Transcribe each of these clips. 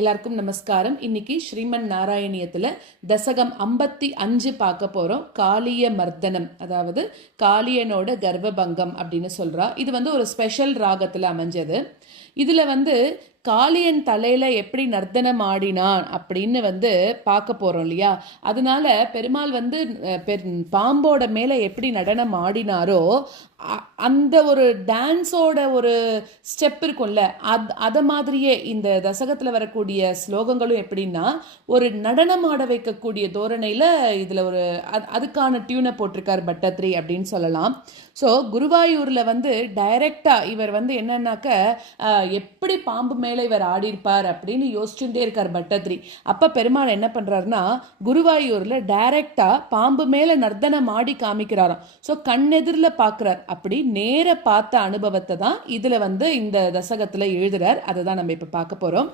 எல்லாருக்கும் நமஸ்காரம். இன்னைக்கு ஸ்ரீமன் நாராயணியத்துல தசகம் 55 பார்க்க போறோம். காளிய மர்தனம், அதாவது காளியனோட கர்ப்பபங்கம் அப்படின்னு சொல்றா. இது ஒரு ஸ்பெஷல் ராகத்துல அமைஞ்சது. இதுல காளியன் தலையில எப்படி நர்த்தனம் ஆடினான் அப்படின்னு பார்க்க போறோம் இல்லையா. அதனால பெருமாள் பாம்போட மேல எப்படி நடனம் ஆடினாரோ அந்த ஒரு டான்ஸோட ஒரு ஸ்டெப் இருக்கும்ல, அதை மாதிரியே இந்த தசகத்தில் வரக்கூடிய ஸ்லோகங்களும் எப்படின்னா ஒரு நடனம் ஆட வைக்கக்கூடிய தோரணையில் இதில் அதுக்கான டியூனை போட்டிருக்கார் பட்டத்ரி அப்படின்னு சொல்லலாம். ஸோ குருவாயூரில் டைரக்டாக இவர் என்னன்னாக்க எப்படி பாம்பு மேலே இவர் ஆடிருப்பார் அப்படின்னு யோசிச்சுட்டே இருக்கார் பட்டத்ரி. அப்போ பெருமாள் என்ன பண்ணுறாருன்னா குருவாயூரில் டைரக்டாக பாம்பு மேலே நர்த்தனம் ஆடி காமிக்கிறாராம். ஸோ கண்ணெதிரில் பார்க்குறார். அப்படி நேர பார்த்த அனுபவத்தை தான் இதுல இந்த தசகத்துல எழுதுறார். அதை தான் நம்ம இப்ப பார்க்க போறோம்.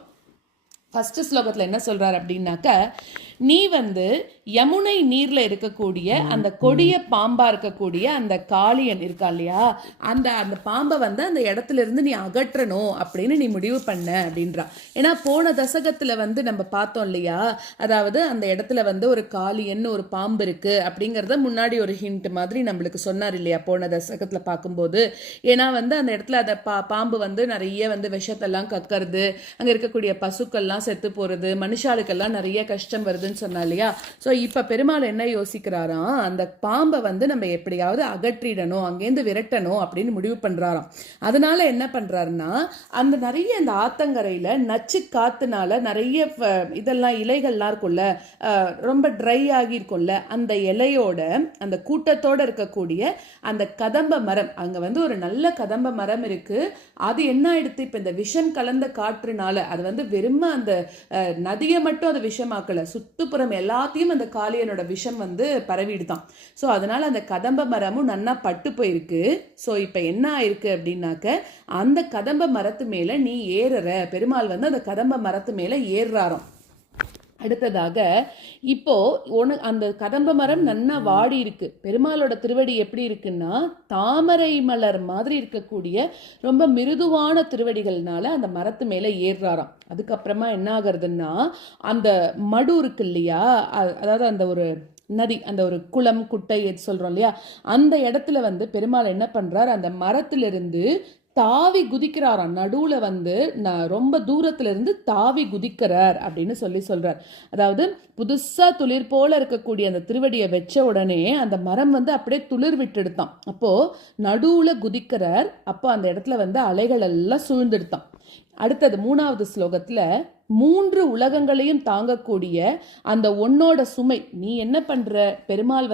ஃபர்ஸ்ட் ஸ்லோகத்தில் என்ன சொல்றார் அப்படின்னாக்க, நீ யமுனை நீர்ல இருக்கக்கூடிய அந்த கொடிய பாம்பா இருக்கக்கூடிய அந்த காளியன் இருக்கா இல்லையா, அந்த அந்த பாம்பை அந்த இடத்துல இருந்து நீ அகற்றணும் அப்படின்னு நீ முடிவு பண்ண அப்படின்றா. ஏன்னா போன தசகத்துல நம்ம பார்த்தோம் இல்லையா, அதாவது அந்த இடத்துல ஒரு காளியன் ஒரு பாம்பு இருக்கு அப்படிங்கறத முன்னாடி ஒரு ஹிண்ட் மாதிரி நம்மளுக்கு சொன்னார் இல்லையா போன தசகத்துல பார்க்கும்போது. ஏன்னா அந்த இடத்துல அந்த பாம்பு நிறைய விஷத்தெல்லாம் கக்கறது, அங்க இருக்கக்கூடிய பசுக்கள்லாம் செத்து போறது, மனுஷாளுக்கெல்லாம் நிறைய கஷ்டம் வருதுன்னு சொன்னா இல்லையா. ஸோ இப்ப பெருமாள் என்ன யோசிக்கிறாராம், அந்த பாம்பை நம்ம எப்படியாவது அகற்றிடணும், அங்கேருந்து விரட்டணும் அப்படின்னு முடிவு பண்றாராம். அதனால என்ன பண்றாருன்னா அந்த நிறைய அந்த ஆத்தங்கரையில நச்சு காத்துனால நிறைய இதெல்லாம் இலைகள்லாம் இருக்கும்ல, ரொம்ப ட்ரை ஆகி இருக்கும்ல, அந்த இலையோட அந்த கூட்டத்தோட இருக்கக்கூடிய அந்த கதம்ப மரம், அங்க ஒரு நல்ல கதம்ப மரம் இருக்கு. அது என்ன ஆயிடுத்து, இப்ப இந்த விஷம் கலந்த காற்றுனால அது வெறும அந்த நதியை மட்டும் அதை விஷமாக்கல, சுத்துப்புறம் எல்லாத்தையும் அந்த காளியனோட விஷம் பரவிடுதான். ஸோ அதனால அந்த கதம்ப மரமும் நன்னா பட்டு போயிருக்கு. ஸோ இப்ப என்ன ஆயிருக்கு அப்படின்னாக்க, அந்த கதம்ப மரத்து மேல நீ ஏறுற, பெருமாள் அந்த கதம்ப மரத்து மேல ஏறுறாராம். அடுத்ததாக இப்போ அந்த கதம்ப மரம் நன்னா வாடி இருக்கு. பெருமாளோட திருவடி எப்படி இருக்குன்னா தாமரை மலர் மாதிரி இருக்கக்கூடிய ரொம்ப மிருதுவான திருவடிகள்னால அந்த மரத்து மேல ஏறுறாராம். அதுக்கப்புறமா என்ன ஆகுறதுன்னா அந்த மடு இருக்கு இல்லையா, அதாவது அந்த ஒரு நதி, அந்த ஒரு குளம் குட்டை சொல்றோம் இல்லையா, அந்த இடத்துல பெருமாள் என்ன பண்றார், அந்த மரத்திலிருந்து தாவி குதிக்கிறாராம். நடுவுல ரொம்ப தூரத்துல இருந்து தாவி குதிக்கிறார் அப்படின்னு சொல்றார். அதாவது புதுசா துளிர் போல இருக்கக்கூடிய அந்த திருவடியை வச்ச உடனே அந்த மரம் அப்படியே துளிர் விட்டுடுத்தான். அப்போ நடுவுல குதிக்கிறார். அப்போ அந்த இடத்துல அலைகள் எல்லாம் சூழ்ந்துடுத்தான். அடுத்தது 3வது ஸ்லோகத்துல 3 உலகங்களையும் தாங்கக்கூடிய அந்த ஒன்னோட சுமை, நீ என்ன பண்ற, பெருமாள்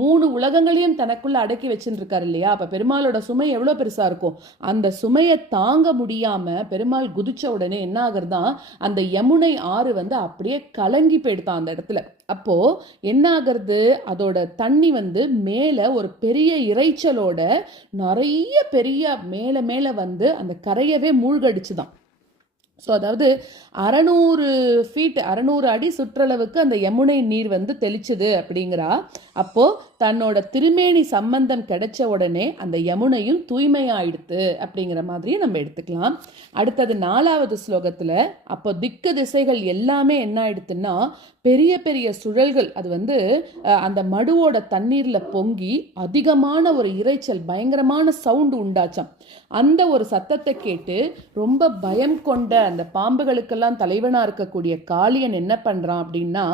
3 உலகங்களையும் தனக்குள்ள அடக்கி வச்சுருக்காரு இல்லையா. அப்ப பெருமாளோட சுமை எவ்வளவு பெருசா இருக்கும். அந்த சுமையை தாங்க முடியாம பெருமாள் குதிச்ச உடனே என்ன ஆகுறதான், அந்த யமுனை ஆறு அப்படியே கலங்கி போயிடுதான் அந்த இடத்துல. அப்போ என்ன ஆகுறது, அதோட தண்ணி மேல ஒரு பெரிய இறைச்சலோட நிறைய பெரிய மேல மேல அந்த கரையவே மூழ்கடிச்சுதான். ஸோ அதாவது 600 ஃபீட் 600 அடி சுற்றளவுக்கு அந்த யமுனை நீர் தெளிச்சுது அப்படிங்கிறா. அப்போ தன்னோட திருமேனி சம்பந்தம் கிடைச்ச உடனே அந்த யமுனையும் தூய்மையாயிடுத்து அப்படிங்கிற மாதிரியே நம்ம எடுத்துக்கலாம். அடுத்தது 4வது ஸ்லோகத்துல அப்போ திக்கு திசைகள் எல்லாமே என்ன ஆயிடுத்துன்னா பெரிய பெரிய சுழல்கள், அது அந்த மடுவோட தண்ணீர்ல பொங்கி அதிகமான ஒரு இறைச்சல், பயங்கரமான சவுண்டு உண்டாச்சாம். அந்த ஒரு சத்தத்தை கேட்டு ரொம்ப பயம் கொண்ட அந்த பாம்புகளுக்கெல்லாம் தலைவனா இருக்கக்கூடிய காளியன் என்ன பண்றான் அப்படின்னா,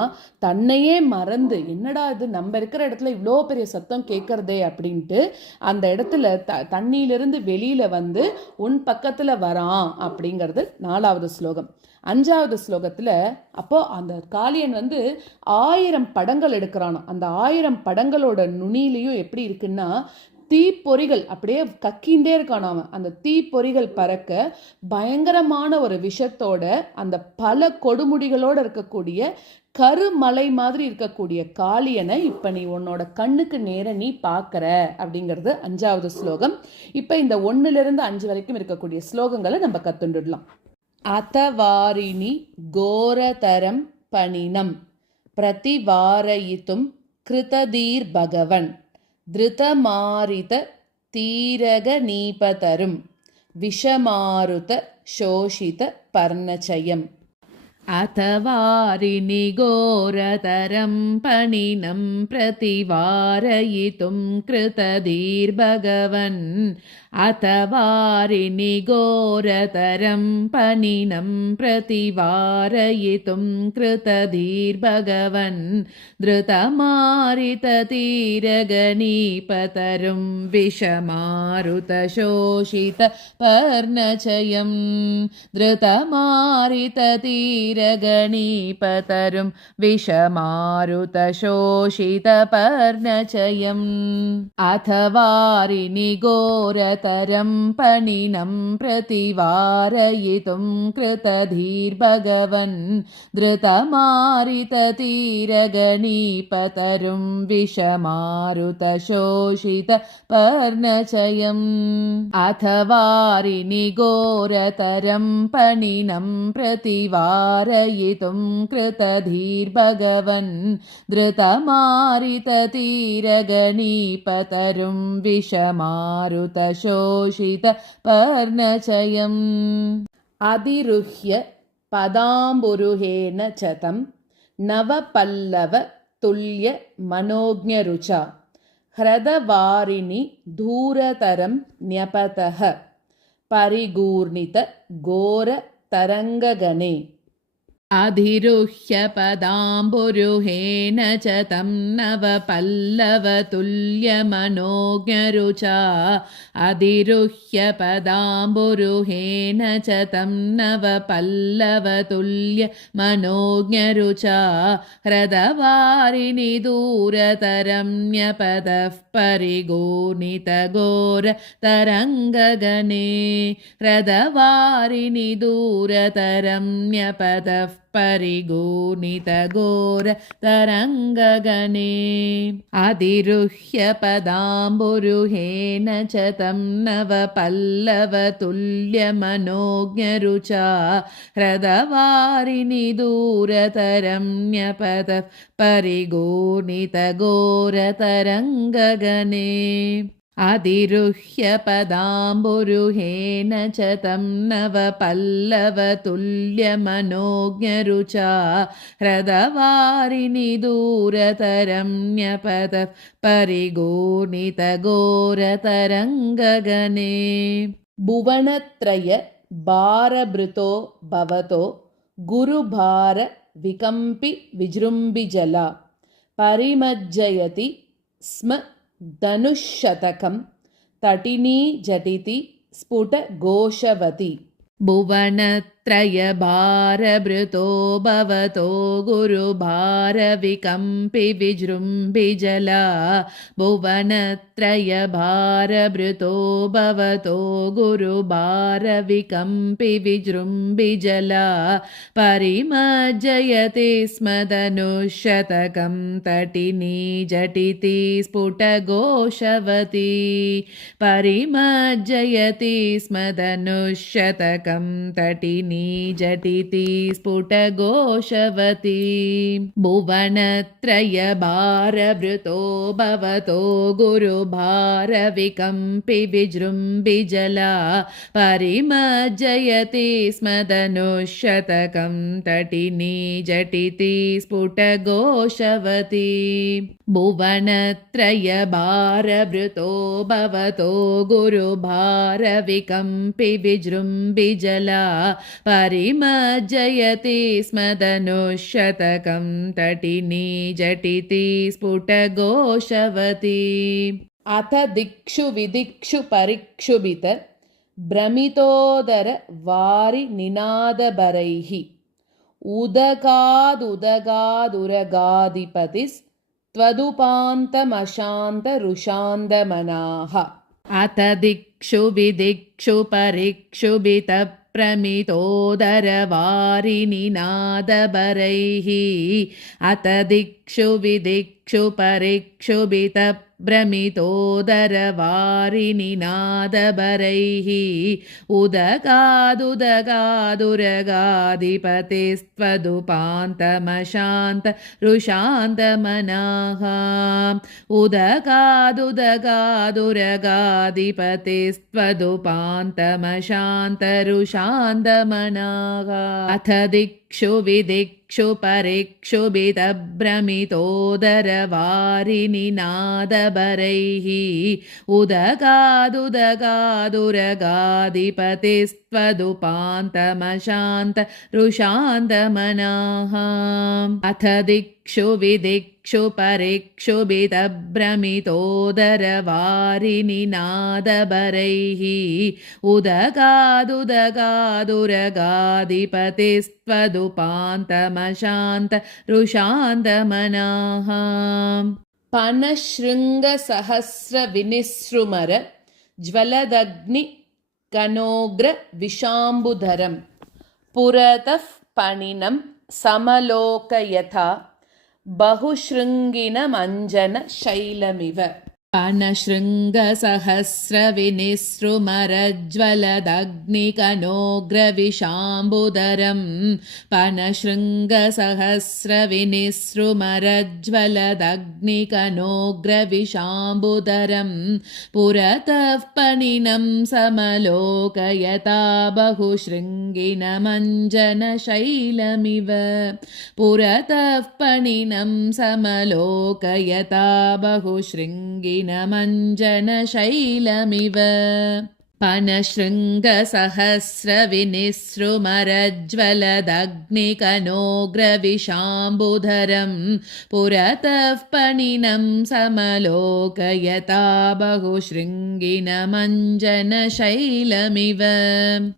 தன்னையே மறந்து என்னடா இது நம்ம இருக்கிற இடத்துல இவ்வளோ பெரிய சத்தம் கேட்கறதே அப்படின்ட்டு அந்த இடத்துல தண்ணியிலிருந்து வெளியில உன் பக்கத்துல வரான் அப்படிங்கிறது 4வது ஸ்லோகம். 5வது ஸ்லோகத்துல அப்போ அந்த காளியன் 1000 படங்கள் எடுக்கிறானா. அந்த 1000 படங்களோட நுனியிலையும் எப்படி இருக்குன்னா தீப்பொறிகள் அப்படியே கக்கிண்டே இருக்கானாம. அந்த தீப்பொறிகள் பறக்க பயங்கரமான ஒரு விஷத்தோட அந்த பல கொடுமுடிகளோட இருக்கக்கூடிய கருமலை மாதிரி இருக்கக்கூடிய காளியனை இப்ப நீ உன்னோட கண்ணுக்கு நேர நீ பாக்குற அப்படிங்கிறது 5வது ஸ்லோகம். இப்ப இந்த 1லிருந்து 5 வரைக்கும் இருக்கக்கூடிய ஸ்லோகங்களை நம்ம கத்துண்டுடலாம். அத்தவாரிணி கோரதரம் பணினம் பிரதிவாரயித்தும் கிருததீர் பகவன் திருதமாரித தீரக நீபதரும் விஷமாருத சோஷித பர்ணச்சயம். अथ वारिनिघोरतरं पणिनं प्रतिवारयितुं कृतधीर्भगवन् अथ वारिनिघोरतरं पणिनं प्रतिवारयितुं कृतधीर्भगवन् धृतमारिततीरगणीपतरुं विषमारुतशोषितपर्णचयं धृतमारिततीरगणीपतरुं विषमारुतशोषितपर्णचयम् अथ वारिनिघोरतरं पणिनं प्रतिवारयितुं कृतधीर्भगवन् धृतमारिततीरगणीपतरुं विषमारुतशोषितपर्णचयम् अथ वारिनिघोरतरं पणिनं प्रतिवारयितुं कृतधीर्भगवन् धृतमारिततीरगणीपतरुं विषमारुतशोषितपर्णचयम् अधिरुह्य पदाम्बुरुहेन च तं नवपल्लवतुल्यमनोज्ञरुचा ह्रदवारिणि दूरतरं न्यपतः परिगूर्णितघोरतरङ्गगणे अधिरुह्य पदाम्बुरुहेन च तं नवपल्लवतुल्यमनोज्ञरुचा अधिरुह्य पदाम्बुरुहेन च तं नवपल्लवतुल्यमनोज्ञरुचा ह्रदवारिणि दूरतरं न्यपतः परिगूर्णितघोरतरङ्गगणे ह्रदवारिणि दूरतरं न्यपतः परिगूर्णितघोरतरङ्गगणे अधिरुह्य पदाम्बुरुहेन च तं नवपल्लवतुल्यमनोज्ञरुचा ह्रदवारिणि दूरतरं न्यपतः परिगूर्णितघोरतरङ्गगणे अधिरुह्य पदाम्बुरुहेन च तं नवपल्लवतुल्यमनोज्ञरुचा ह्रदवारिणि दूरतरं न्यपतः परिगूर्णितघोरतरङ्गगणे भुवनत्रय भारभृतो भवतो गुरुभार विकम्पि विजृम्भिजला परिमज्जयति स्म धनुःशतकं तटिनी झटिति स्फुटघोषवती भुवनत्रयभारभृतो भवतो गुरुभारविकम्पि विजृम्भिजला भुवनत्रयभारभृतो भवतो गुरुभारविकम्पि विजृम्भिजला परिमज्जयति स्म धनुःशतकं तटिनी झटिति स्फुटघोषवती परिमज्जयति स्म धनुःशतकं तटिनी झटिति स्फुटघोषवती भुवनत्रयभारभृतो भवतो गुरुभारविकम्पि विजृम्भिजला परिमज्जयति स्म धनुःशतकं तटिनी झटिति स्फुटघोषवती भुवनत्रयभारभृतो भवतो गुरुभारविकम्पि विजृम्भिजला परिमज्जयति स्म धनुःशतकं तटिनी झटिति स्फुटघोषवती अथ दिक्षु विदिक्षु परिक्षुभित भ्रमितोदर वारि निनादभरैः उदगादुदगादुरगाधिपतिस्त्वदुपान्तमशान्तरुषान्दमनाः अथ दिक्षु विदिक्षु परिक्षुभित प्रमितोदरवारिनिनादभरैः अथ दिक्षु विदिक्षु परिक्षुभित भ्रमितोदरवारिनिनादभरैः उदगादुदगादुरगाधिपतिस्त्वदुपान्तमशान्तरुषान्तमनाः उदगादुदगादुरगाधिपतिस्त्वदुपान्तमशान्तरुषान्तमनाः अथ परेक्षुभिदिक्षुभिदभ्रमितोदरवारिनिनादबरैः उदगादुदगादुरगाधिपतिस्त्वदुपान्तमशान्त रुषान्तमनाः अथ दिक्षु विदिक्षु परेक्षुभिदभ्रमितोदरवारिनिनादबरैः उदगादुदगादुरगाधिपतिस्त्वदुपान्तमशान्त रुषान्तमनाः पनशृङ्गसहस्रविनिसृमर ज्वलदग्निकनोग्र विशाम्बुधरं पुरतः पणिनं समलोकयथा बहुशृङ्गिनमञ्जनशैलमिव पनशृङ्गसहस्रविनिसृमरज्वलदग्निकनोग्रविशाम्बुधरं पनशृङ्गसहस्रविनिसृमरज्वलदग्निकनोग्रविशाम्बुधरं पुरतः पणिनं समलोकयता बहुशृङ्गिनमञ्जनशैलमिव पुरतः पणिनं समलोकयता बहुशृङ्गिनमञ्जनशैलमिव पनशृङ्गसहस्रविनिसृमरज्वलदग्निकनोग्रविशाम्बुधरं पुरतः पणिनं समलोकयता बहुशृङ्गिनमञ्जनशैलमिव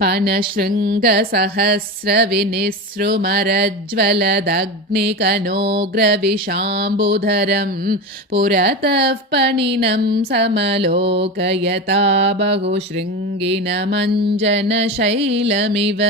पनशृङ्गसहस्रविनिसृमरज्वलदग्निकनोग्रविशाम्बुधरं पुरतः पणिनं समलोकयता बहुशृङ्गिनमञ्जनशैलमिव